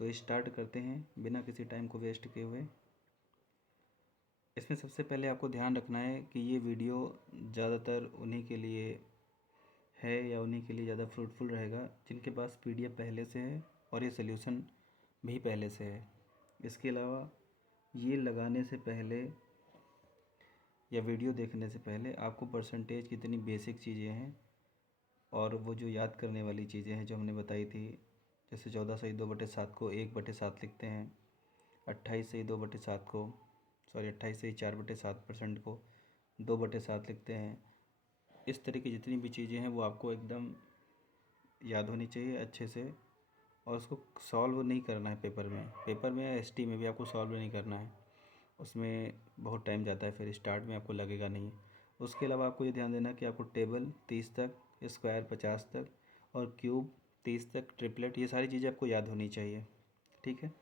तो स्टार्ट करते हैं बिना किसी टाइम को वेस्ट किए हुए। इसमें सबसे पहले आपको ध्यान रखना है कि ये वीडियो ज़्यादातर उन्हीं के लिए है या उन्हीं के लिए ज़्यादा फ्रूटफुल रहेगा जिनके पास पीडीएफ पहले से है और ये सॉल्यूशन भी पहले से है। इसके अलावा ये लगाने से पहले या वीडियो देखने से पहले आपको परसेंटेज कितनी बेसिक चीज़ें हैं और वो जो याद करने वाली चीज़ें हैं जो हमने बताई थी, जैसे 14/2/7 को 1/7 लिखते हैं, 28/2/7 को 28/4/7% को 2/7 लिखते हैं। इस तरह की जितनी भी चीज़ें हैं वो आपको एकदम याद होनी चाहिए अच्छे से, और उसको सॉल्व नहीं करना है पेपर में या एसटी में भी आपको सॉल्व नहीं करना है, उसमें बहुत टाइम जाता है, फिर स्टार्ट में आपको लगेगा नहीं। उसके अलावा आपको ये ध्यान देना कि आपको टेबल 30 तक, स्क्वायर 50 तक और क्यूब 30 तक, ट्रिपलेट, ये सारी चीज़ें आपको याद होनी चाहिए। ठीक है,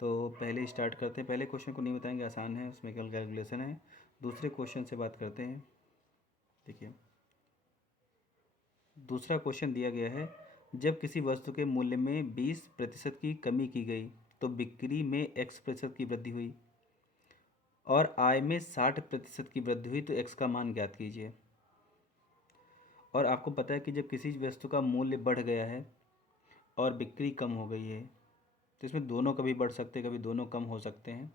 तो पहले स्टार्ट करते हैं। पहले क्वेश्चन को नहीं बताएंगे, आसान है, उसमें केवल कैलकुलेशन है। दूसरे क्वेश्चन से बात करते हैं। देखिए, दूसरा क्वेश्चन दिया गया है, जब किसी वस्तु के मूल्य में 20% की कमी की गई तो बिक्री में X% की वृद्धि हुई और आय में 60% की वृद्धि हुई, तो एक्स का मान ज्ञात कीजिए। और आपको पता है कि जब किसी वस्तु का मूल्य बढ़ गया है और बिक्री कम हो गई है, तो इसमें दोनों कभी बढ़ सकते हैं, कभी दोनों कम हो सकते हैं।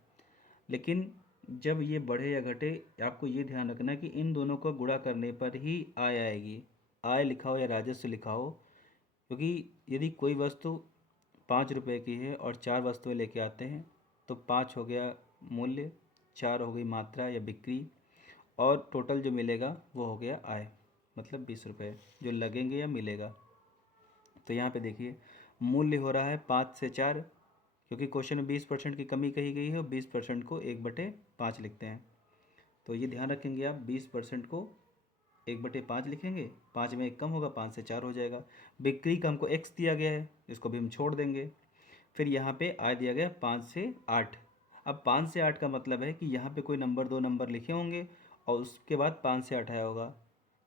लेकिन जब ये बढ़े या घटे, आपको ये ध्यान रखना है कि इन दोनों को गुणा करने पर ही आय आएगी। आय लिखा हो या राजस्व लिखा हो, क्योंकि यदि कोई वस्तु 5 रुपये की है और 4 वस्तुएं लेके आते हैं, तो 5 हो गया मूल्य, 4 हो गई मात्रा या बिक्री, और टोटल जो मिलेगा वो हो गया आय, मतलब 20 रुपये जो लगेंगे या मिलेगा। तो यहाँ पे देखिए, मूल्य हो रहा है 5 से 4, क्योंकि क्वेश्चन में 20% की कमी कही गई है और 20% को 1/5 लिखते हैं। तो ये ध्यान रखेंगे आप, 20% को 1/5 लिखेंगे, 5 में 1 कम होगा, 5 से 4 हो जाएगा। बिक्री का हमको x दिया गया है, इसको भी हम छोड़ देंगे। फिर यहाँ पे आय दिया गया 5 से 8। अब 5 से 8 का मतलब है कि यहाँ पे कोई नंबर, 2 नंबर लिखे होंगे और उसके बाद 5 से 8 आया होगा।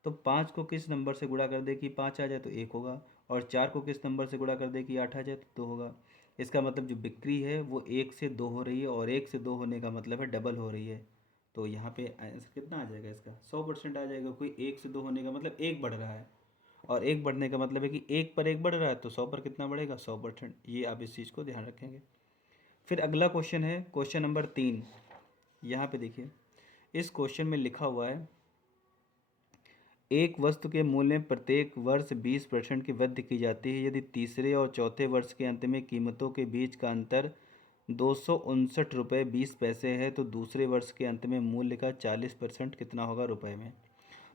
तो 5 को किस नंबर से गुणा कर दे कि 5 आ जाए, तो 1 होगा, और 4 को किस नंबर से गुणा कर दे कि 8 आ जाए, तो 2 होगा। इसका मतलब जो बिक्री है वो 1 से 2 हो रही है, और 1 से 2 होने का मतलब है डबल हो रही है। तो यहाँ पे आंसर कितना आ जाएगा इसका, 100% आ जाएगा। कोई 1 से 2 होने का मतलब 1 बढ़ रहा है, और 1 बढ़ने का मतलब है कि 1 पर 1 बढ़ रहा है, तो 100 पर कितना बढ़ेगा, 100%। ये आप इस चीज़ को ध्यान रखेंगे। फिर अगला क्वेश्चन है क्वेश्चन नंबर 3। यहाँ पे देखिए, इस क्वेश्चन में लिखा हुआ है, एक वस्तु के मूल्य में प्रत्येक वर्ष 20% की वृद्धि की जाती है। यदि तीसरे और चौथे वर्ष के अंत में कीमतों के बीच का अंतर 259 रुपये 20 पैसे है, तो दूसरे वर्ष के अंत में मूल्य का 40% कितना होगा रुपए में।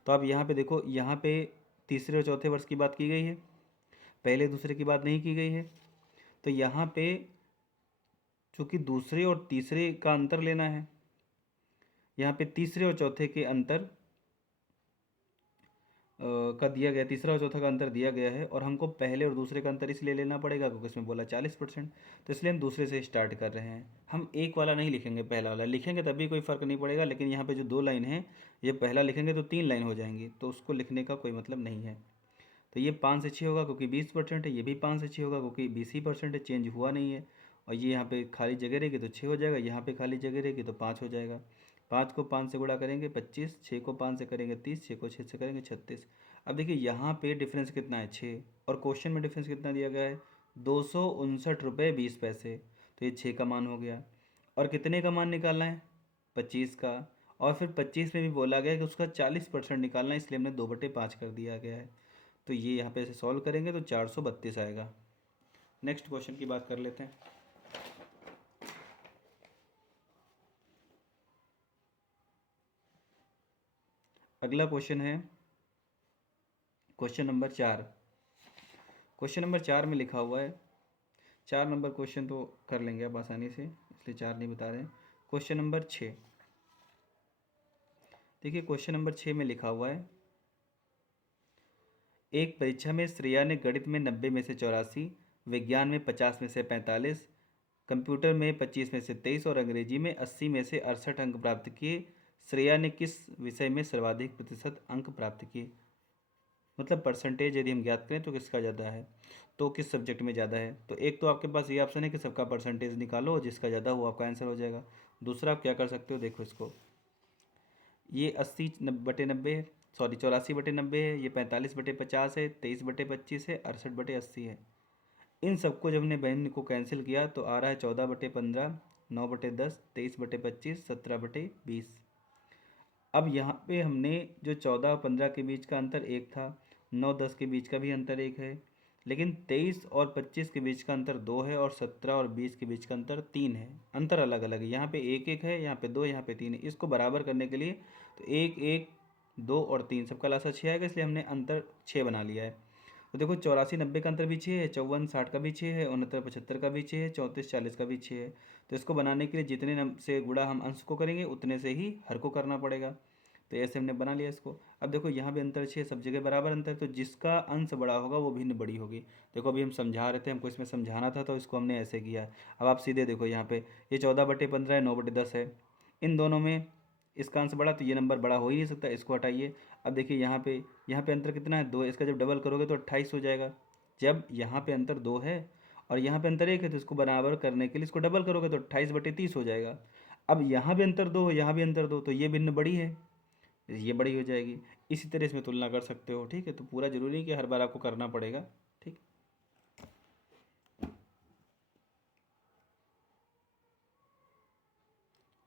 तो आप यहाँ पे देखो, यहाँ पे तीसरे और चौथे वर्ष की बात की गई है, पहले दूसरे की बात नहीं की गई है। तो यहाँ पे चूँकि दूसरे और तीसरे का अंतर लेना है, यहाँ पे तीसरे और चौथे के अंतर का दिया गया, तीसरा और चौथा का अंतर दिया गया है, और हमको पहले और दूसरे का अंतर इसलिए लेना पड़ेगा क्योंकि इसमें बोला 40%। तो इसलिए हम दूसरे से स्टार्ट कर रहे हैं। हम एक वाला नहीं लिखेंगे, पहला वाला लिखेंगे तभी कोई फ़र्क नहीं पड़ेगा, लेकिन यहाँ पे जो 2 लाइन है, ये पहला लिखेंगे तो 3 लाइन हो जाएंगी, तो उसको लिखने का कोई मतलब नहीं है। तो ये 5 से 6 होगा क्योंकि 20% है, ये भी 5 से 6 होगा क्योंकि 20% है, चेंज हुआ नहीं है। और ये यहाँ पे खाली जगह रहेगी तो 6 हो जाएगा, यहाँ पे खाली जगह रहेगी तो 5 हो जाएगा। 5 को 5 से गुणा करेंगे 25, 6 को 5 से करेंगे 30, 6 को 6 से करेंगे 36। अब देखिए यहाँ पे डिफरेंस कितना है, 6, और क्वेश्चन में डिफरेंस कितना दिया गया है, 259 रुपये 20 पैसे। तो ये 6 का मान हो गया, और कितने का मान निकालना है, 25 का। और फिर 25 में भी बोला गया है कि उसका 40% निकालना है, इसलिए हमने 2/5 कर दिया गया है। तो ये यहाँ पे ऐसे सॉल्व करेंगे तो 432 आएगा। नेक्स्ट क्वेश्चन की बात कर लेते हैं। अगला क्वेश्चन है क्वेश्चन नंबर 4। क्वेश्चन नंबर 4 में लिखा हुआ है, 4 नंबर क्वेश्चन तो कर लेंगे आप आसानी से, इसलिए 4 नहीं बता रहे हैं। क्वेश्चन नंबर 6, देखिए क्वेश्चन नंबर 6 में लिखा हुआ है, एक परीक्षा में श्रेया ने गणित में 90 में से 84, विज्ञान में 50 में से 45, कंप्यूटर में 25 में से 23 और अंग्रेजी में 80 में से 68 अंक प्राप्त किए। श्रेया ने किस विषय में सर्वाधिक प्रतिशत अंक प्राप्त किए। मतलब परसेंटेज यदि हम ज्ञात करें तो किसका ज़्यादा है, तो किस सब्जेक्ट में ज़्यादा है। तो एक तो आपके पास ये ऑप्शन है कि सबका परसेंटेज निकालो, जिसका ज़्यादा हो आपका आंसर हो जाएगा। दूसरा आप क्या कर सकते हो, देखो इसको, ये 80/90 है, सॉरी 84/90 है, ये 45/50 है, 23/25 है, 68/80 है। इन सबको जब हमने बहन को कैंसिल किया तो आ रहा है 14/15, 9/10, 23/25, 17/20। अब यहाँ पे हमने जो 14 और 15 के बीच का अंतर एक था, 9-10 के बीच का भी अंतर एक है, लेकिन 23 और 25 के बीच का अंतर दो है, और 17 और 20 के बीच का अंतर तीन है। अंतर अलग अलग है, यहाँ पे एक एक है, यहाँ पे दो, यहाँ पे तीन है। इसको बराबर करने के लिए तो एक एक, दो और तीन, सबका लासा छः आएगा, इसलिए हमने अंतर छः बना लिया है। तो देखो 84-90 का अंतर भी छः है, 54-60 का भी छः है, 69-75 का भी छः है, 34-40 का भी छः है। तो इसको बनाने के लिए जितने से गुणा हम अंश को करेंगे उतने से ही हर को करना पड़ेगा। तो ऐसे हमने बना लिया इसको। अब देखो यहाँ भी अंतर छः, सब जगह बराबर अंतर, तो जिसका अंश बड़ा होगा वो भिन्न बड़ी होगी। देखो अभी हम समझा रहे थे, हमको इसमें समझाना था, तो इसको हमने ऐसे किया है। अब आप सीधे देखो यहाँ पे, ये 14/15 है, 9/10 है, इन दोनों में इसका अंश बड़ा, तो ये नंबर बड़ा हो ही नहीं सकता, इसको हटाइए। अब देखिए यहाँ पे अंतर कितना है, दो, इसका जब डबल करोगे तो 28 हो जाएगा। जब यहाँ पे अंतर दो है और यहाँ पे अंतर एक है, तो इसको बराबर करने के लिए इसको डबल करोगे तो 28/30 हो जाएगा। अब यहाँ भी अंतर दो, यहाँ भी अंतर दो, तो ये भिन्न बड़ी है, ये बड़ी हो जाएगी। इसी तरह इसमें तुलना कर सकते हो, ठीक है। तो पूरा जरूरी नहीं कि हर बार आपको करना पड़ेगा, ठीक।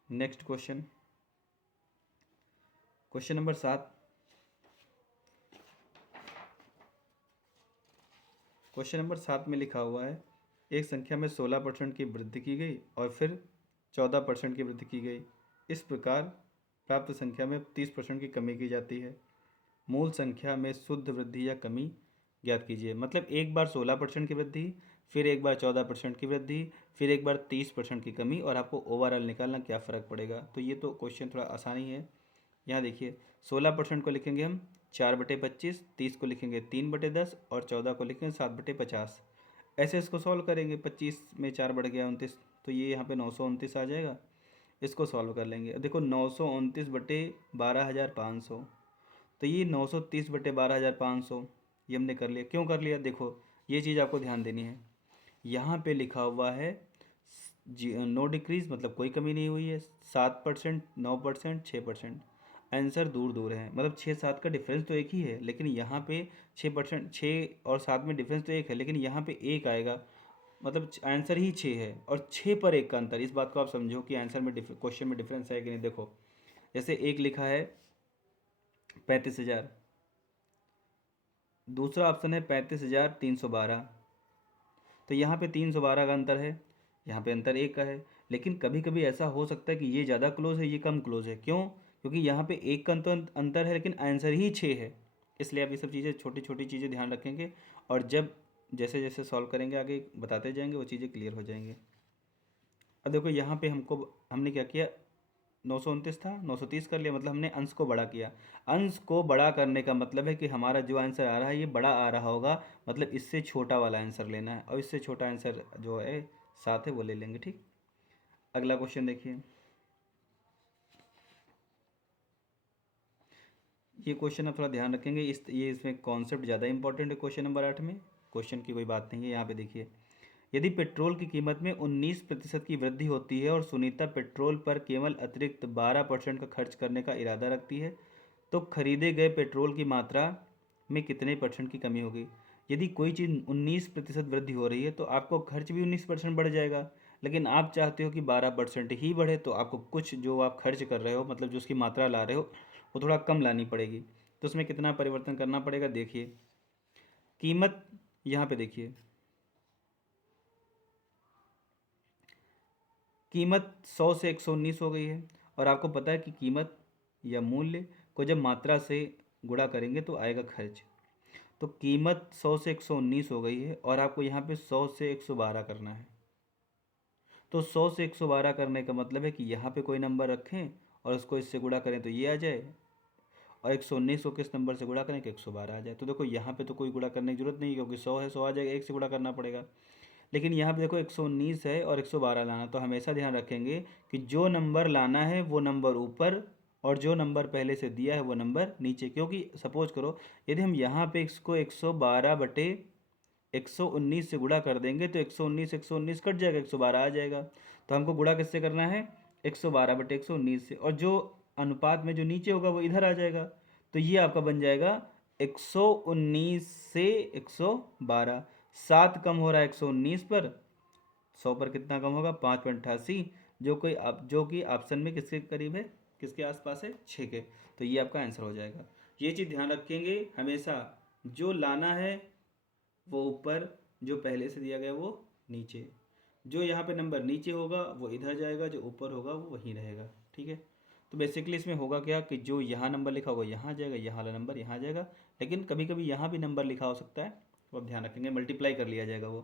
Next question, question number 7। Question number 7 में लिखा हुआ है, एक संख्या में 16% की वृद्धि की गई और फिर 14% की वृद्धि की गई। इस प्रकार प्राप्त संख्या में 30% की कमी की जाती है। मूल संख्या में शुद्ध वृद्धि या कमी ज्ञात कीजिए। मतलब एक बार 16% की वृद्धि, फिर एक बार 14% की वृद्धि, फिर एक बार 30% की कमी, और आपको ओवरऑल निकालना क्या फ़र्क पड़ेगा। तो ये तो क्वेश्चन थोड़ा आसानी है। यहाँ देखिए, 16% को लिखेंगे हम 4/25, 30 को लिखेंगे 3/10 और 14 को लिखेंगे 7/50। ऐसे इसको सॉल्व करेंगे, 25 में 4 बढ़ गया 29, तो ये यहाँ पे 929 आ जाएगा। इसको सॉल्व कर लेंगे, देखो 929/12,500, तो ये 930/12,500 ये हमने कर लिया। क्यों कर लिया, देखो ये चीज़ आपको ध्यान देनी है। यहाँ पे लिखा हुआ है नो डिक्रीज, मतलब कोई कमी नहीं हुई है। 7%, 9%, 6%, आंसर दूर दूर है, मतलब 6-7 का डिफरेंस तो एक ही है, लेकिन यहाँ पे 6%, 6 और 7 में डिफरेंस तो एक है, लेकिन यहाँ पे एक आएगा, मतलब आंसर ही 6 है, और 6 पर एक का अंतर। इस बात को आप समझो कि आंसर में क्वेश्चन में डिफरेंस है कि नहीं। देखो जैसे एक लिखा है 35,000, दूसरा ऑप्शन है 35,312, तो यहाँ पे 312 का अंतर है, यहाँ पे अंतर एक का है। लेकिन कभी कभी ऐसा हो सकता है कि ये ज़्यादा क्लोज है, ये कम क्लोज है। क्यों, क्योंकि यहाँ पे एक का तो अंतर है, लेकिन आंसर ही 6 है। इसलिए आप ये सब चीज़ें, छोटी छोटी चीज़ें ध्यान रखेंगे, और जब जैसे जैसे सॉल्व करेंगे आगे बताते जाएंगे, वो चीज़ें क्लियर हो जाएंगी। अब देखो यहाँ पे हमने क्या किया, 929 था, 930 कर लिया, मतलब हमने अंश को बड़ा किया। अंश को बड़ा करने का मतलब है कि हमारा जो आंसर आ रहा है ये बड़ा आ रहा होगा, मतलब इससे छोटा वाला आंसर लेना है, और इससे छोटा आंसर जो है 7 है वो ले लेंगे, ठीक। अगला क्वेश्चन देखिए, ये क्वेश्चन आप थोड़ा ध्यान रखेंगे, इसमें कॉन्सेप्ट ज़्यादा इंपॉर्टेंट है। क्वेश्चन नंबर 8 में क्वेश्चन की कोई बात नहीं है। यहाँ पे देखिए, यदि पेट्रोल की कीमत में 19% की वृद्धि होती है और सुनीता पेट्रोल पर केवल अतिरिक्त 12% का खर्च करने का इरादा रखती है, तो खरीदे गए पेट्रोल की मात्रा में कितने परसेंट की कमी होगी। यदि कोई चीज़ 19% वृद्धि हो रही है तो आपको खर्च भी 19% बढ़ जाएगा, लेकिन आप चाहते हो कि 12% ही बढ़े, तो आपको कुछ जो आप खर्च कर रहे हो, मतलब जो उसकी मात्रा ला रहे हो, वो थोड़ा कम लानी पड़ेगी। तो उसमें कितना परिवर्तन करना पड़ेगा, देखिए कीमत, यहाँ पे देखिए कीमत 100 से 119 हो गई है, और आपको पता है कि कीमत या मूल्य को जब मात्रा से गुणा करेंगे तो आएगा खर्च। तो कीमत 100 से 119 हो गई है, और आपको यहाँ पे 100 से 112 करना है। तो 100 से 112 करने का मतलब है कि यहाँ पे कोई नंबर रखें और उसको इससे गुणा करें तो ये आ जाए, और 119 को किस नंबर से गुणा करें कि 112 आ जाए। तो देखो यहाँ पे तो कोई गुणा करने की जरूरत नहीं, क्योंकि 100 है, 100 आ जाएगा, एक से गुणा करना पड़ेगा। लेकिन यहाँ पे देखो 119 है और 112 लाना, तो हमेशा ध्यान रखेंगे कि जो नंबर लाना है वो नंबर ऊपर और जो नंबर पहले से दिया है वो नंबर नीचे, क्योंकि सपोज करो यदि हम यहाँ पे इसको 112 बटे 119 से गुणा कर देंगे तो 119 कट जाएगा, 112 आ जाएगा। तो हमको गुणा किससे करना है? 112 बटे 119 से, और जो अनुपात में जो नीचे होगा वो इधर आ जाएगा। तो ये आपका बन जाएगा 119 से 112, 7 कम हो रहा है 119 पर, 100 पर कितना कम होगा? 5.88, जो कि ऑप्शन में किसके करीब है, किसके आसपास है? 6 के। तो ये आपका आंसर हो जाएगा। ये चीज़ ध्यान रखेंगे हमेशा, जो लाना है वो ऊपर, जो पहले से दिया गया वो नीचे, जो यहाँ पे नंबर नीचे होगा वो इधर जाएगा, जो ऊपर होगा वो वहीं रहेगा। ठीक है। तो बेसिकली इसमें होगा क्या कि जो यहाँ नंबर लिखा होगा यहाँ जाएगा, यहाँ वाला नंबर यहाँ जाएगा, लेकिन कभी कभी यहाँ भी नंबर लिखा हो सकता है, वो आप ध्यान रखेंगे, मल्टीप्लाई कर लिया जाएगा वो।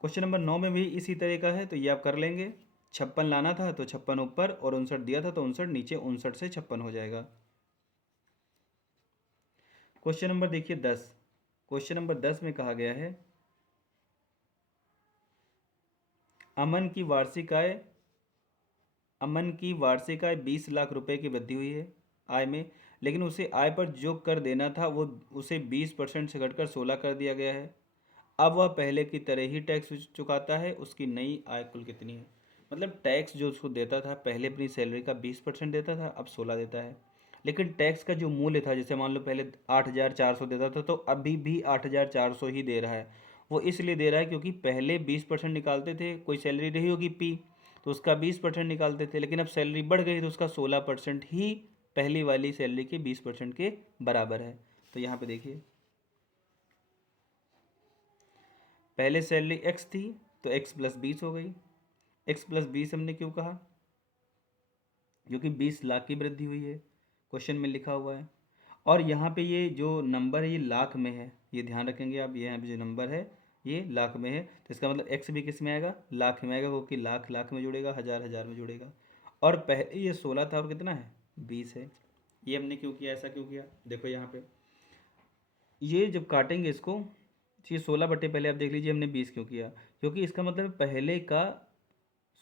क्वेश्चन नंबर 9 में भी इसी तरह का है, तो ये आप कर लेंगे। 56 लाना था तो 56 ऊपर, और 59 दिया था तो 59 नीचे, 59 से 56 हो जाएगा। क्वेश्चन नंबर देखिए 10। क्वेश्चन नंबर 10 में कहा गया है अमन की वार्षिक आय 20 लाख रुपए की वृद्धि हुई है आय में, लेकिन उसे आय पर जो कर देना था वो उसे 20% से घटकर 16 कर दिया गया है। अब वह पहले की तरह ही टैक्स चुकाता है, उसकी नई आय कुल कितनी है? मतलब टैक्स जो उसको देता था पहले, अपनी सैलरी का 20% देता था, अब 16 देता है। लेकिन टैक्स का जो मूल्य था, जैसे मान लो पहले 8,400 देता था, तो अभी भी 8,400 ही दे रहा है। वो इसलिए दे रहा है क्योंकि पहले 20% निकालते थे, कोई सैलरी रही होगी पी, तो उसका 20% निकालते थे, लेकिन अब सैलरी बढ़ गई तो उसका 16% ही पहली वाली सैलरी के 20% के बराबर है। तो यहाँ पे देखिए, पहले सैलरी एक्स थी तो एक्स प्लस 20 हो गई। एक्स प्लस 20 हमने क्यों कहा? क्योंकि 20 लाख की वृद्धि हुई है, क्वेश्चन में लिखा हुआ है। और यहाँ पे ये जो नंबर है ये लाख में है, ये ध्यान रखेंगे आप, ये यहाँ पे जो नंबर है ये लाख में है, तो इसका मतलब एक्स भी किस में आएगा? लाख में आएगा, क्योंकि लाख लाख में जुड़ेगा, हज़ार हज़ार में जुड़ेगा। और पहले ये 16 था और कितना है? 20 है। ये हमने क्यों किया, ऐसा क्यों किया? देखो यहाँ पे ये जब काटेंगे इसको, ये 16 बटे, पहले आप देख लीजिए हमने 20 क्यों किया, क्योंकि इसका मतलब पहले का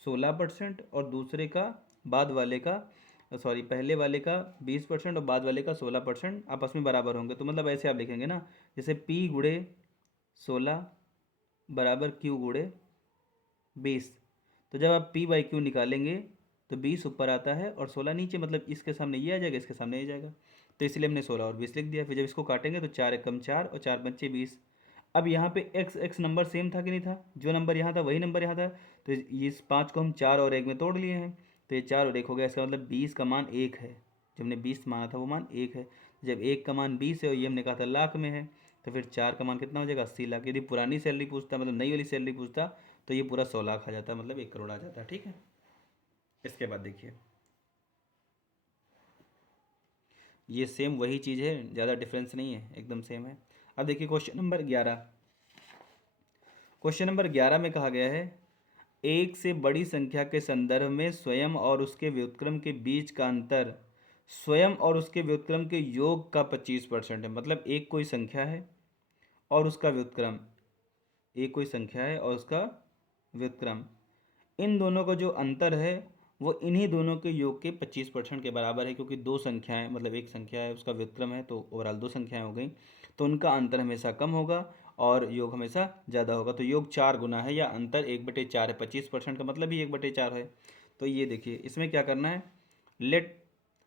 16% और दूसरे का बाद वाले का, सॉरी पहले वाले का 20% और बाद वाले का 16% आपस में बराबर होंगे। तो मतलब ऐसे आप लिखेंगे ना, जैसे P गुड़े 16 बराबर Q गुड़े 20। तो जब आप P/Q निकालेंगे तो 20 ऊपर आता है और 16 नीचे, मतलब इसके सामने ये आ जाएगा, इसके सामने ये जाएगा, तो इसलिए हमने 16 और 20 लिख दिया। फिर जब इसको काटेंगे तो 4 एकम 4 और 4 बच्चे 20। अब यहाँ पे एक्स एक्स नंबर सेम था कि नहीं था? जो नंबर यहाँ था वही नंबर यहाँ था, तो इस 5 को हम 4 और 1 में तोड़ लिए हैं, तो ये 4 और 1 हो गया। इसका मतलब 20 का मान 1 है, जो हमने 20 माना था वो मान 1 है। जब 1 का मान 20 है और ये हमने कहा था लाख में है, तो फिर 4 का मान कितना हो जाएगा? 80 लाख। यदि पुरानी सैलरी पूछता, मतलब नई वाली सैलरी पूछता, तो ये पूरा 100 लाख आ जाता, मतलब 1 करोड़ आ जाता। ठीक है। इसके बाद देखिए, ये सेम वही चीज़ है, ज़्यादा डिफरेंस नहीं है, एकदम सेम है। अब देखिए क्वेश्चन नंबर 11। क्वेश्चन नंबर 11 में कहा गया है एक से बड़ी संख्या के संदर्भ में स्वयं और उसके व्युत्क्रम के बीच का अंतर स्वयं और उसके व्युत्क्रम के योग का 25% है। मतलब एक कोई संख्या है और उसका व्युत्क्रम, एक कोई संख्या है और उसका व्युत्क्रम, इन दोनों का जो अंतर है वो इन्हीं दोनों के योग के 25% के बराबर है, क्योंकि दो संख्याएं, मतलब एक संख्या है उसका व्युत्क्रम है, तो ओवरऑल दो संख्याएं हो गई, तो उनका अंतर हमेशा कम होगा और योग हमेशा ज़्यादा होगा। तो योग 4 गुना है, या अंतर 1/4 है, 25% का मतलब ही 1/4 है। तो ये देखिए इसमें क्या करना है, लेट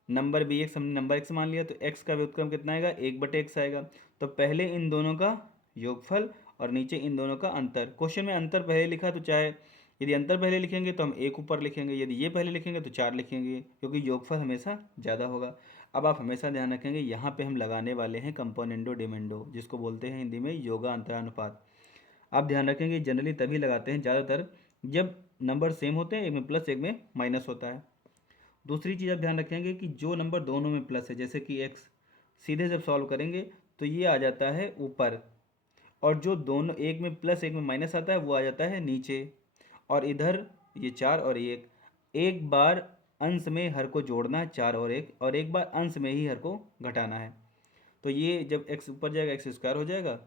नंबर बी एक्स, हमने नंबर एक्स मान लिया, तो एक्स का व्युत्क्रम कितना आएगा? 1/x आएगा। तो पहले इन दोनों का योगफल और नीचे इन दोनों का अंतर। क्वेश्चन में अंतर पहले लिखा, तो चाहे यदि अंतर पहले लिखेंगे तो हम 1 ऊपर लिखेंगे, यदि ये पहले लिखेंगे तो 4 लिखेंगे, क्योंकि योगफल हमेशा ज़्यादा होगा। अब आप हमेशा ध्यान रखेंगे, यहाँ पे हम लगाने वाले हैं कंपोनेंडो डिमेंडो, जिसको बोलते हैं हिंदी में योगा अंतरानुपात। आप ध्यान रखेंगे जनरली तभी लगाते हैं ज़्यादातर जब नंबर सेम होते हैं, एक में प्लस एक में माइनस होता है। दूसरी चीज़ आप ध्यान रखेंगे कि जो नंबर दोनों में प्लस है, जैसे कि एक्स, सीधे जब सॉल्व करेंगे तो ये आ जाता है ऊपर, और जो दोनों एक में प्लस एक में माइनस आता है वो आ जाता है नीचे। और इधर ये 4 और 1, एक बार अंश में हर को जोड़ना है 4 और 1, और एक बार अंश में ही हर को घटाना है। तो ये जब x ऊपर जाएगा एक्स स्क्वायर हो जाएगा,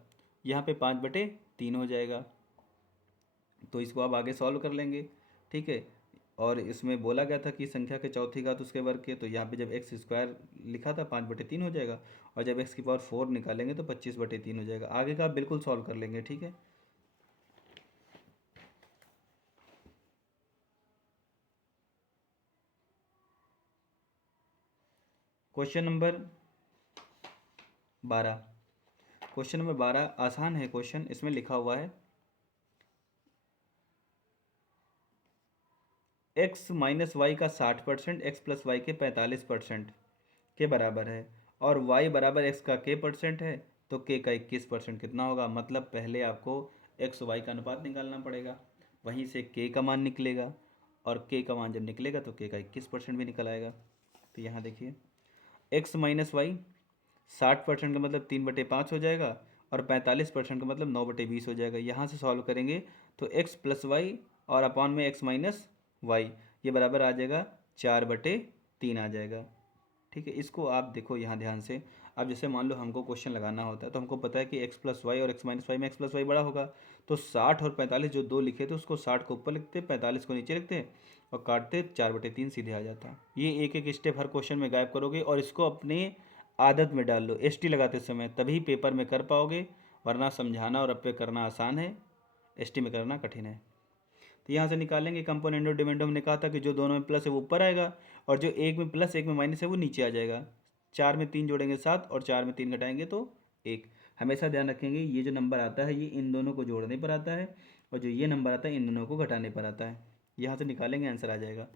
यहाँ पे 5/3 हो जाएगा। तो इसको आप आगे सॉल्व कर लेंगे, ठीक है। और इसमें बोला गया था कि संख्या के चौथी घात उसके वर्ग के, तो यहाँ पे जब एक्स स्क्वायर लिखा था 5/3 हो जाएगा, और जब एक्स की पावर 4 निकालेंगे तो 25/3 हो जाएगा। आगे का आप बिल्कुल सॉल्व कर लेंगे, ठीक है। Question number 12। क्वेश्चन नंबर 12 आसान है क्वेश्चन। इसमें लिखा हुआ है x माइनस वाई का 60% एक्स प्लस वाई के 45% के बराबर है, और y बराबर x का k परसेंट है, तो k का 21% कितना होगा। मतलब पहले आपको x y का अनुपात निकालना पड़ेगा, वहीं से k का मान निकलेगा, और k का मान जब निकलेगा तो k का 21% भी निकल आएगा। तो यहाँ देखिए x माइनस वाई 60% का मतलब 3/5 हो जाएगा, और 45% का मतलब 9/20 हो जाएगा। यहाँ से सॉल्व करेंगे तो x प्लस वाई और अपॉन में x माइनस वाई, ये बराबर आ जाएगा 4/3 आ जाएगा, ठीक है। इसको आप देखो यहाँ ध्यान से। अब जैसे मान लो हमको क्वेश्चन लगाना होता है, तो हमको पता है कि x प्लस वाई और x माइनस वाई में x प्लस वाई बड़ा होगा, तो 60 और 45 जो दो लिखे थे उसको 60 को ऊपर लिखते, 45 को नीचे लिखते और काटते, 4/3 सीधे आ जाता। ये एक एक स्टेप हर क्वेश्चन में गायब करोगे, और इसको अपने आदत में डाल लो एसटी लगाते समय, तभी पेपर में कर पाओगे, वरना समझाना और अप्लाई करना आसान है, एसटी में करना कठिन है। तो यहाँ से निकालेंगे कंपोनेंट और डिविडेंड। हमने कहा था कि जो दोनों में प्लस है वो ऊपर आएगा, और जो एक में प्लस एक में माइनस है वो नीचे आ जाएगा। 4 में 3 जोड़ेंगे 7, और 4 में 3 घटाएंगे तो 1। हमेशा ध्यान रखेंगे ये जो नंबर आता है ये इन दोनों को जोड़ने पर आता है, और जो ये नंबर आता है इन दोनों को घटाने पर आता है। यहाँ से निकालेंगे आंसर आ जाएगा।